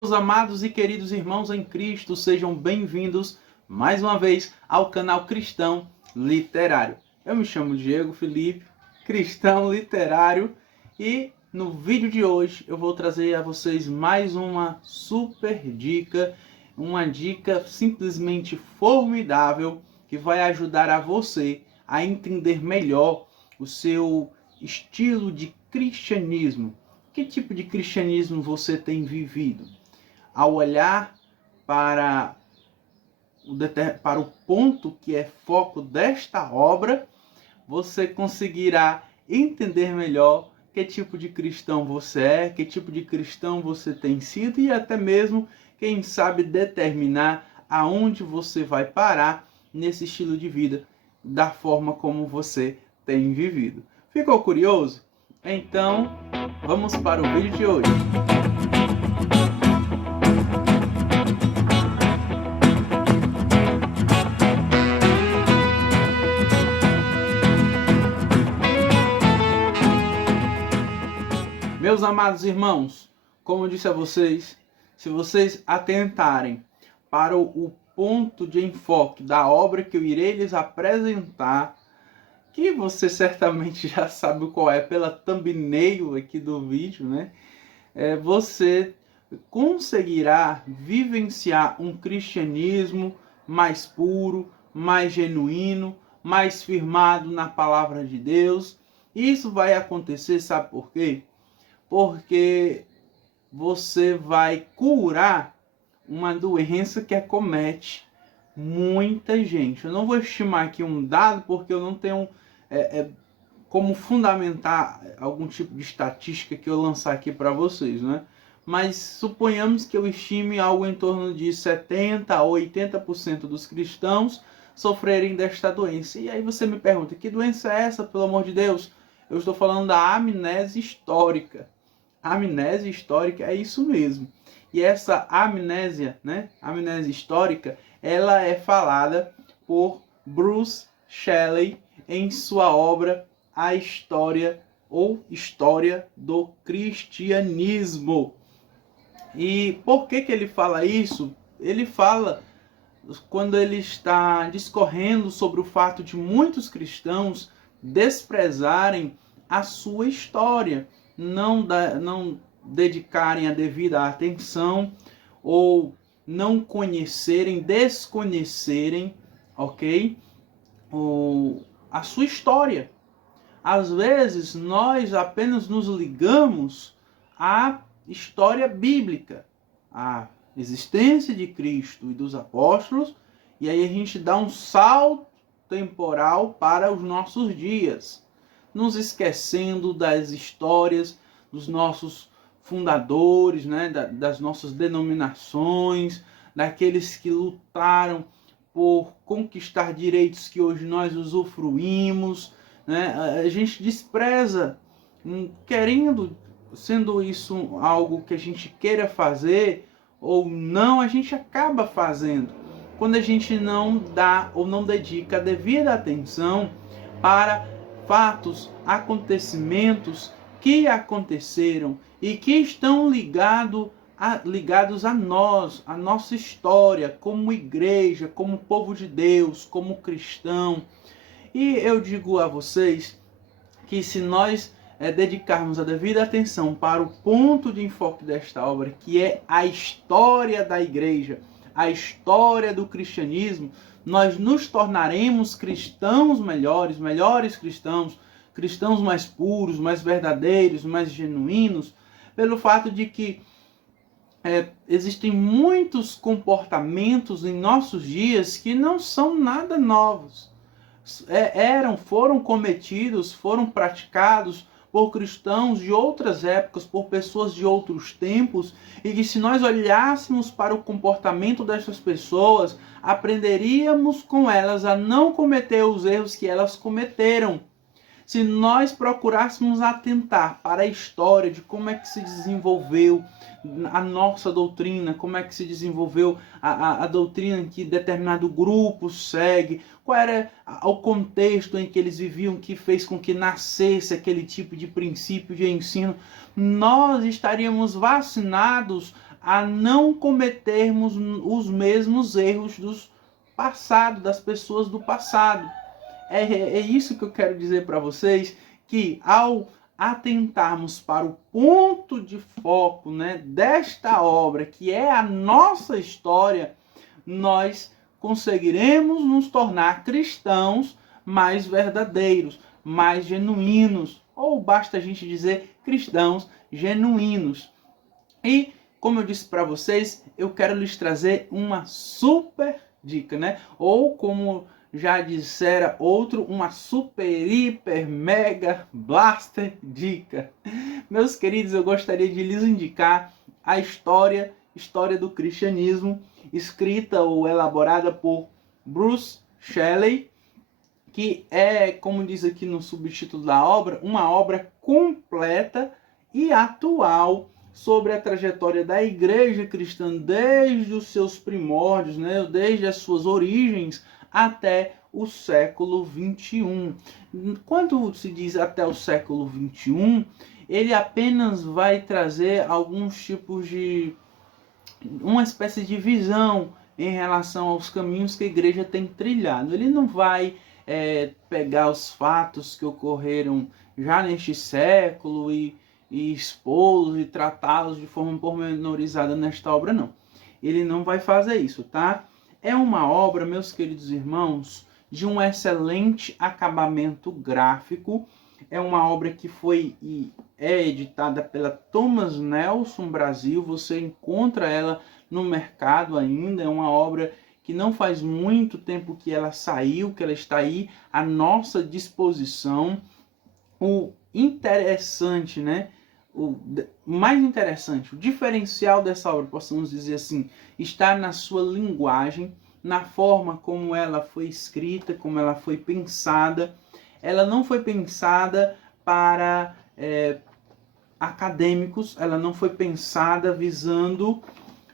Meus amados e queridos irmãos em Cristo, sejam bem-vindos mais uma vez ao canal Cristão Literário. Eu me chamo Diego Felipe, cristão literário, e no vídeo de hoje eu vou trazer a vocês mais uma super dica, uma dica simplesmente formidável que vai ajudar a você a entender melhor o seu estilo de cristianismo. Que tipo de cristianismo você tem vivido? Ao olhar para o ponto que é foco desta obra, você conseguirá entender melhor que tipo de cristão você é, que tipo de cristão você tem sido e até mesmo, quem sabe, determinar aonde você vai parar nesse estilo de vida, da forma como você tem vivido. Ficou curioso? Então, vamos para o vídeo de hoje. Meus amados irmãos, como eu disse a vocês, se vocês atentarem para o ponto de enfoque da obra que eu irei lhes apresentar, que você certamente já sabe qual é pela thumbnail aqui do vídeo, né? Você conseguirá vivenciar um cristianismo mais puro, mais genuíno, mais firmado na palavra de Deus. Isso vai acontecer, sabe por quê? Porque você vai curar uma doença que acomete muita gente. Eu não vou estimar aqui um dado porque eu não tenho como fundamentar algum tipo de estatística que eu lançar aqui para vocês, né? Mas suponhamos que eu estime algo em torno de 70% a 80% dos cristãos sofrerem desta doença. E aí você me pergunta, que doença é essa, pelo amor de Deus? Eu estou falando da amnésia histórica. A amnésia histórica é isso mesmo. E essa amnésia, né, amnésia histórica, ela é falada por Bruce Shelley em sua obra A História ou História do Cristianismo. E por que ele fala isso? Ele fala quando ele está discorrendo sobre o fato de muitos cristãos desprezarem a sua história, não dedicarem a devida atenção ou não conhecerem, desconhecerem, ok? A sua história. Às vezes nós apenas nos ligamos à história bíblica, à existência de Cristo e dos apóstolos, e aí a gente dá um salto temporal para os nossos dias, nos esquecendo das histórias dos nossos fundadores, né, das nossas denominações, daqueles que lutaram por conquistar direitos que hoje nós usufruímos, né? A gente despreza, sendo isso algo que a gente queira fazer ou não, a gente acaba fazendo quando a gente não dá ou não dedica a devida atenção para fatos, acontecimentos que aconteceram e que estão ligados a nós, a nossa história como igreja, como povo de Deus, como cristão. E eu digo a vocês que se nós dedicarmos a devida atenção para o ponto de enfoque desta obra, que é a história da igreja, a história do cristianismo, nós nos tornaremos cristãos melhores cristãos, cristãos mais puros, mais verdadeiros, mais genuínos, pelo fato de que existem muitos comportamentos em nossos dias que não são nada novos. Foram cometidos, foram praticados por cristãos de outras épocas, por pessoas de outros tempos, e que se nós olhássemos para o comportamento dessas pessoas, aprenderíamos com elas a não cometer os erros que elas cometeram. Se nós procurássemos atentar para a história de como é que se desenvolveu a nossa doutrina, como é que se desenvolveu a doutrina que determinado grupo segue, qual era o contexto em que eles viviam que fez com que nascesse aquele tipo de princípio de ensino, nós estaríamos vacinados a não cometermos os mesmos erros dos passados, das pessoas do passado. É isso que eu quero dizer para vocês, que ao atentarmos para o ponto de foco, né, desta obra, que é a nossa história, nós conseguiremos nos tornar cristãos mais verdadeiros, mais genuínos, ou basta a gente dizer cristãos genuínos. E, como eu disse para vocês, eu quero lhes trazer uma super dica, né? Ou como já dissera outro, uma super, hiper, mega, blaster dica. Meus queridos, eu gostaria de lhes indicar a história do cristianismo, escrita ou elaborada por Bruce Shelley, que é, como diz aqui no subtítulo da obra, uma obra completa e atual sobre a trajetória da igreja cristã desde os seus primórdios, né, desde as suas origens até o século XXI. Quando se diz até o século XXI, ele apenas vai trazer alguns tipos de uma espécie de visão em relação aos caminhos que a igreja tem trilhado. Ele não vai pegar os fatos que ocorreram já neste século e expô-los e tratá-los de forma pormenorizada nesta obra, não. Ele não vai fazer isso, tá? É uma obra, meus queridos irmãos, de um excelente acabamento gráfico. É uma obra que foi e é editada pela Thomas Nelson Brasil. Você encontra ela no mercado ainda. É uma obra que não faz muito tempo que ela saiu, que ela está aí à nossa disposição. O interessante, né? O mais interessante, o diferencial dessa obra, possamos dizer assim, está na sua linguagem, na forma como ela foi escrita, como ela foi pensada. Ela não foi pensada para acadêmicos, ela não foi pensada visando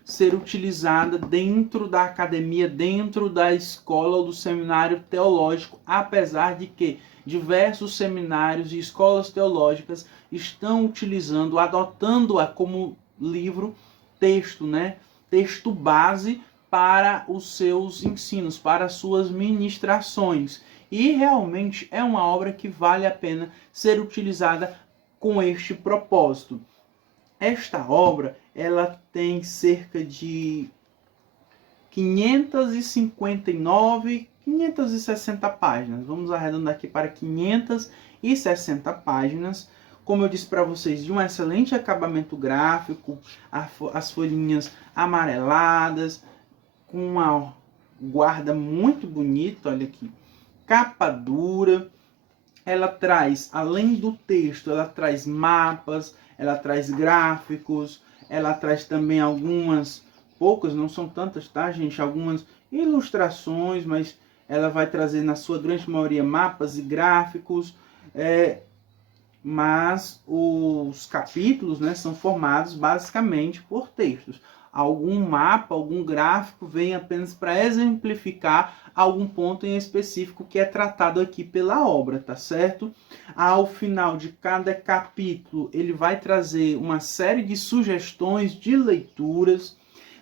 ser utilizada dentro da academia, dentro da escola ou do seminário teológico, apesar de que diversos seminários e escolas teológicas estão utilizando, adotando-a como livro texto, né? Texto base para os seus ensinos, para as suas ministrações. E realmente é uma obra que vale a pena ser utilizada com este propósito. Esta obra, ela tem cerca de 560 páginas. Vamos arredondar aqui para 560 páginas. Como eu disse para vocês, de um excelente acabamento gráfico, as folhinhas amareladas, com uma guarda muito bonita, olha aqui. Capa dura. Ela traz, além do texto, ela traz mapas, ela traz gráficos, ela traz também algumas, poucas, não são tantas, tá, gente? Algumas ilustrações, mas ela vai trazer, na sua grande maioria, mapas e gráficos. Mas os capítulos, né, são formados basicamente por textos. Algum mapa, algum gráfico vem apenas para exemplificar algum ponto em específico que é tratado aqui pela obra, tá certo? Ao final de cada capítulo, ele vai trazer uma série de sugestões de leituras.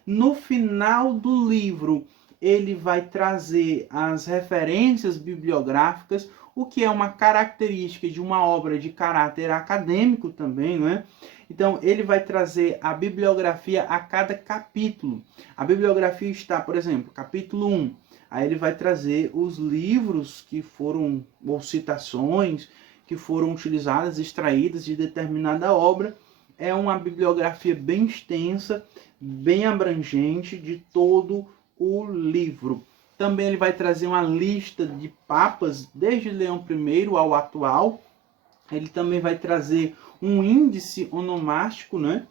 No final do livro, ele vai trazer as referências bibliográficas, o que é uma característica de uma obra de caráter acadêmico também, não é? Então, ele vai trazer a bibliografia a cada capítulo. A bibliografia está, por exemplo, capítulo 1. Aí ele vai trazer os livros que foram, ou citações, que foram utilizadas, extraídas de determinada obra. É uma bibliografia bem extensa, bem abrangente de todo o livro. Também ele vai trazer uma lista de papas, desde Leão I ao atual. Ele também vai trazer um índice onomástico, né?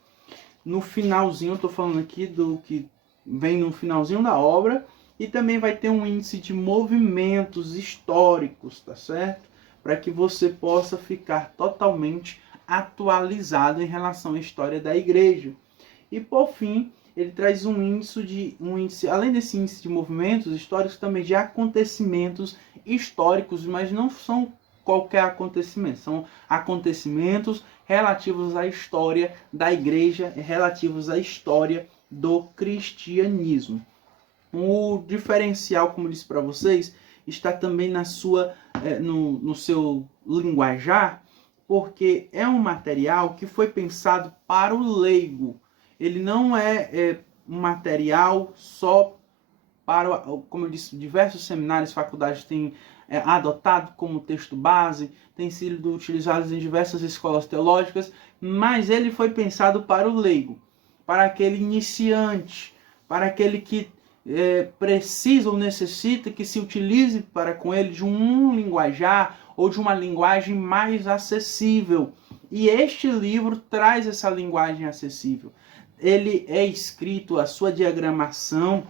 No finalzinho, eu estou falando aqui do que vem no finalzinho da obra. E também vai ter um índice de movimentos históricos, tá certo? Para que você possa ficar totalmente atualizado em relação à história da igreja. E por fim, ele traz um índice, além desse índice de movimentos históricos, também de acontecimentos históricos, mas não são qualquer acontecimento, são acontecimentos relativos à história da igreja, relativos à história do cristianismo. O diferencial, como eu disse para vocês, está também no seu linguajar, porque é um material que foi pensado para o leigo. Ele não é um material só para, como eu disse, diversos seminários, faculdades têm adotado como texto base, tem sido utilizado em diversas escolas teológicas, mas ele foi pensado para o leigo, para aquele iniciante, para aquele que precisa ou necessita que se utilize para com ele de um linguajar ou de uma linguagem mais acessível. E este livro traz essa linguagem acessível. Ele é escrito, a sua diagramação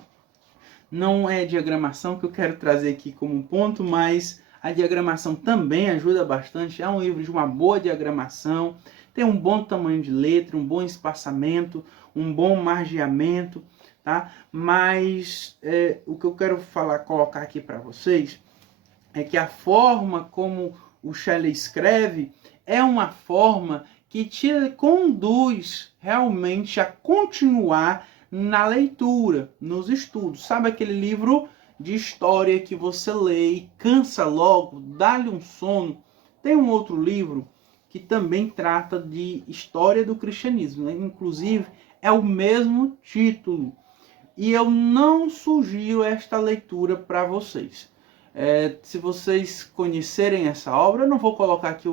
não é diagramação que eu quero trazer aqui como ponto, mas a diagramação também ajuda bastante. É um livro de uma boa diagramação, tem um bom tamanho de letra, um bom espaçamento, um bom margeamento, tá? Mas o que eu quero colocar aqui para vocês é que a forma como o Shelley escreve é uma forma que te conduz realmente a continuar na leitura, nos estudos. Sabe aquele livro de história que você lê e cansa logo, dá-lhe um sono? Tem um outro livro que também trata de história do cristianismo, né? Inclusive é o mesmo título. E eu não sugiro esta leitura para vocês. Se vocês conhecerem essa obra, eu não vou colocar aqui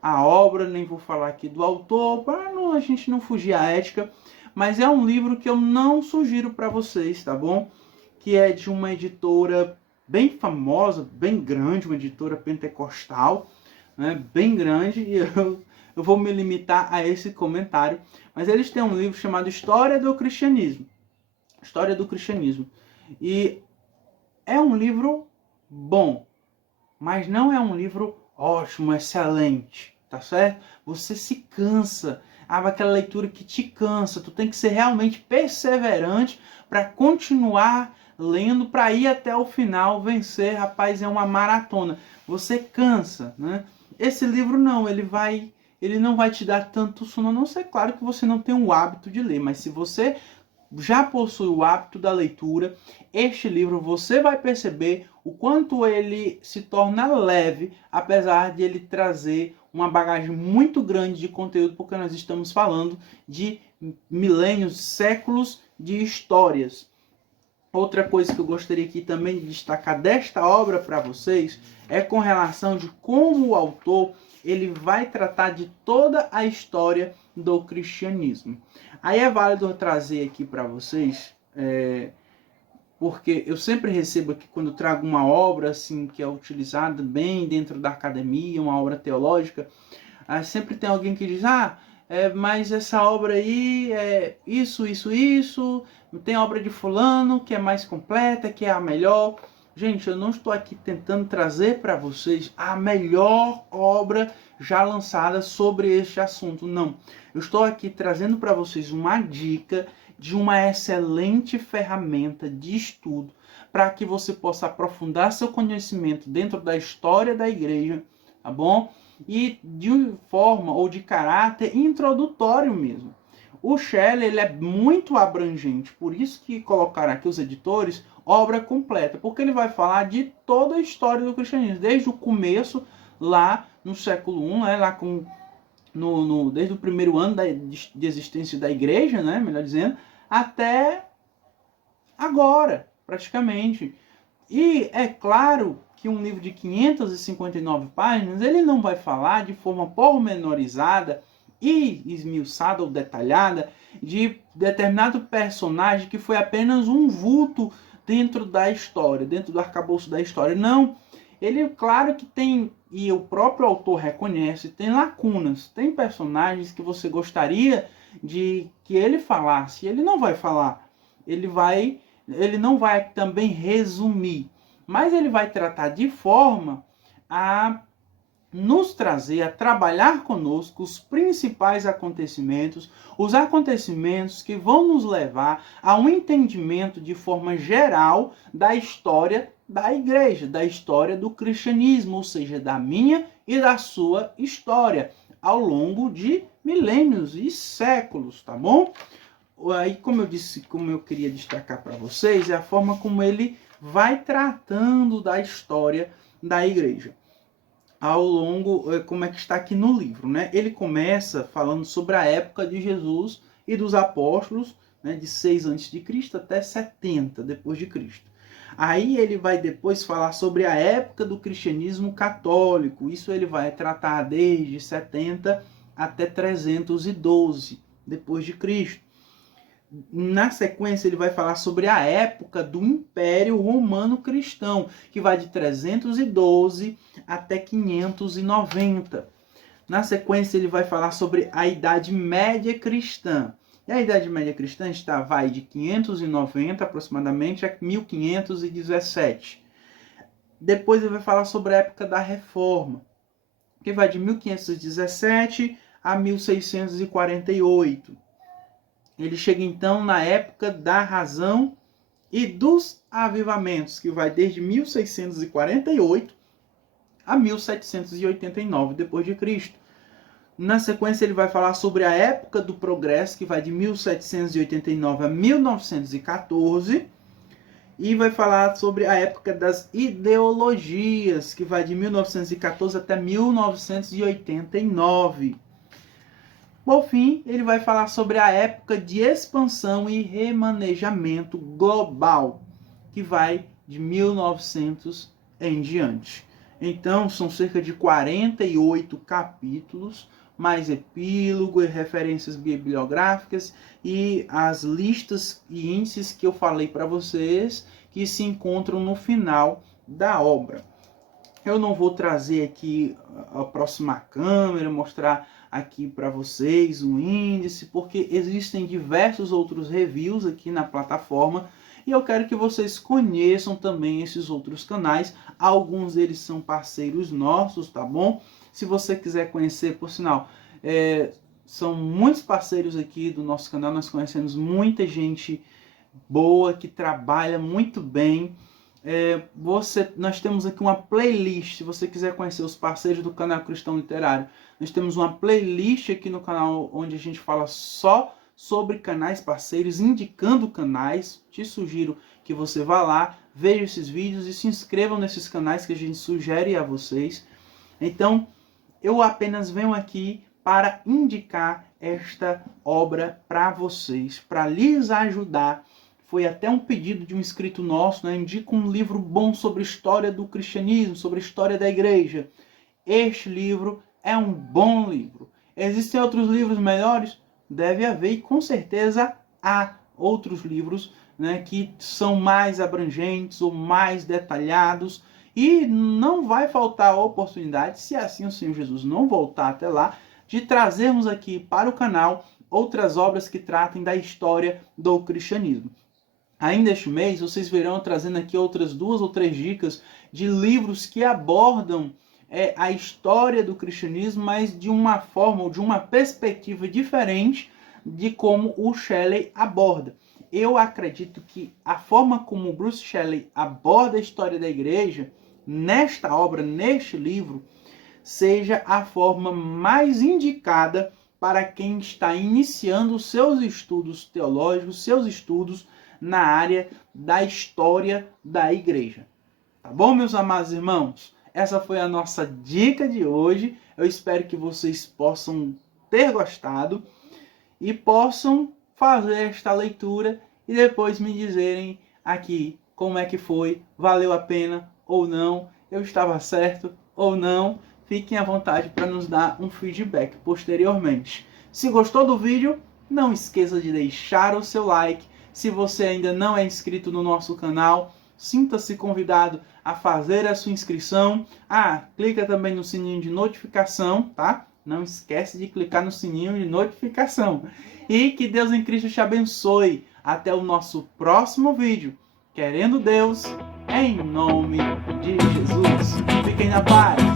a obra, nem vou falar aqui do autor, para a gente não fugir à ética, mas é um livro que eu não sugiro para vocês, tá bom? Que é de uma editora bem famosa, bem grande, uma editora pentecostal, né? Bem grande, e eu vou me limitar a esse comentário. Mas eles têm um livro chamado História do Cristianismo. História do Cristianismo. E é um livro bom, mas não é um livro ótimo, excelente, tá certo? Você se cansa, aquela leitura que te cansa, tu tem que ser realmente perseverante para continuar lendo, para ir até o final, vencer, rapaz, é uma maratona. Você cansa, né? Esse livro não, ele não vai te dar tanto sono, a não ser, claro, que você não tem o hábito de ler, mas se você já possui o hábito da leitura, este livro você vai perceber o quanto ele se torna leve, apesar de ele trazer uma bagagem muito grande de conteúdo, porque nós estamos falando de milênios, séculos de histórias. Outra coisa que eu gostaria aqui também de destacar desta obra para vocês é com relação de como o autor ele vai tratar de toda a história do cristianismo. Aí é válido trazer aqui para vocês, porque eu sempre recebo aqui, quando trago uma obra assim que é utilizada bem dentro da academia, uma obra teológica, sempre tem alguém que diz, mas essa obra aí é isso, tem a obra de fulano que é mais completa, que é a melhor. Gente, eu não estou aqui tentando trazer para vocês a melhor obra já lançada sobre este assunto, não. Eu estou aqui trazendo para vocês uma dica de uma excelente ferramenta de estudo para que você possa aprofundar seu conhecimento dentro da história da igreja, tá bom? E de forma ou de caráter introdutório mesmo. O Shelley ele é muito abrangente, por isso que colocaram aqui os editores obra completa, porque ele vai falar de toda a história do cristianismo, desde o começo, lá no século I, né, lá desde o primeiro ano de existência da igreja, né, melhor dizendo, até agora, praticamente. E é claro que um livro de 559 páginas, ele não vai falar de forma pormenorizada e esmiuçada ou detalhada de determinado personagem que foi apenas um vulto dentro da história, dentro do arcabouço da história. Não, ele, claro que tem, e o próprio autor reconhece, tem lacunas, tem personagens que você gostaria de que ele falasse, ele não vai falar, ele não vai também resumir, mas ele vai tratar de forma a nos trazer, a trabalhar conosco os principais acontecimentos, os acontecimentos que vão nos levar a um entendimento de forma geral da história da igreja, da história do cristianismo, ou seja, da minha e da sua história. ao longo de milênios e séculos, tá bom? Aí, como eu disse, como eu queria destacar para vocês, é a forma como ele vai tratando da história da igreja ao longo, como é que está aqui no livro, né? Ele começa falando sobre a época de Jesus e dos apóstolos, né, de 6 a.C. até 70 depois de Cristo. Aí ele vai depois falar sobre a época do cristianismo católico. Isso ele vai tratar desde 70 até 312 depois de Cristo. Na sequência, ele vai falar sobre a época do Império Romano Cristão, que vai de 312 até 590. Na sequência, ele vai falar sobre a Idade Média Cristã. E a Idade Média Cristã vai de 590 aproximadamente a 1517. Depois ele vai falar sobre a época da Reforma, que vai de 1517 a 1648. Ele chega então na época da razão e dos avivamentos, que vai desde 1648 a 1789 depois de Cristo. Na sequência ele vai falar sobre a época do progresso, que vai de 1789 a 1914, e vai falar sobre a época das ideologias, que vai de 1914 até 1989. Por fim, ele vai falar sobre a época de expansão e remanejamento global, que vai de 1900 em diante. Então, são cerca de 48 capítulos, mais epílogo e referências bibliográficas e as listas e índices que eu falei para vocês, que se encontram no final da obra. Eu não vou trazer aqui a próxima câmera, mostrar aqui para vocês o índice, porque existem diversos outros reviews aqui na plataforma e eu quero que vocês conheçam também esses outros canais. Alguns deles são parceiros nossos, tá bom? Se você quiser conhecer, por sinal, são muitos parceiros aqui do nosso canal, nós conhecemos muita gente boa que trabalha muito bem. Nós temos aqui uma playlist, se você quiser conhecer os parceiros do canal Cristão Literário, nós temos uma playlist aqui no canal onde a gente fala só sobre canais parceiros, indicando canais. Te sugiro que você vá lá, veja esses vídeos e se inscrevam nesses canais que a gente sugere a vocês. Então, eu apenas venho aqui para indicar esta obra para vocês, para lhes ajudar. Foi até um pedido de um inscrito nosso, né? Indica um livro bom sobre história do cristianismo, sobre a história da igreja. Este livro é um bom livro. Existem outros livros melhores? Deve haver, e com certeza há outros livros, né, que são mais abrangentes ou mais detalhados. E não vai faltar a oportunidade, se assim o Senhor Jesus não voltar até lá, de trazermos aqui para o canal outras obras que tratem da história do cristianismo. Ainda este mês, vocês verão trazendo aqui outras 2 ou 3 dicas de livros que abordam a história do cristianismo, mas de uma forma ou de uma perspectiva diferente de como o Shelley aborda. Eu acredito que a forma como Bruce Shelley aborda a história da igreja, nesta obra, neste livro, seja a forma mais indicada para quem está iniciando seus estudos teológicos, seus estudos na área da história da igreja. Tá bom, meus amados irmãos? Essa foi a nossa dica de hoje. Eu espero que vocês possam ter gostado e possam fazer esta leitura e depois me dizerem aqui como é que foi, valeu a pena ou não, eu estava certo ou não. Fiquem à vontade para nos dar um feedback posteriormente. Se gostou do vídeo, não esqueça de deixar o seu like. Se você ainda não é inscrito no nosso canal, sinta-se convidado a fazer a sua inscrição. Clica também no sininho de notificação, tá? Não esquece de clicar no sininho de notificação. E que Deus em Cristo te abençoe. Até o nosso próximo vídeo. Querendo Deus, em nome de Jesus. Fiquem na paz.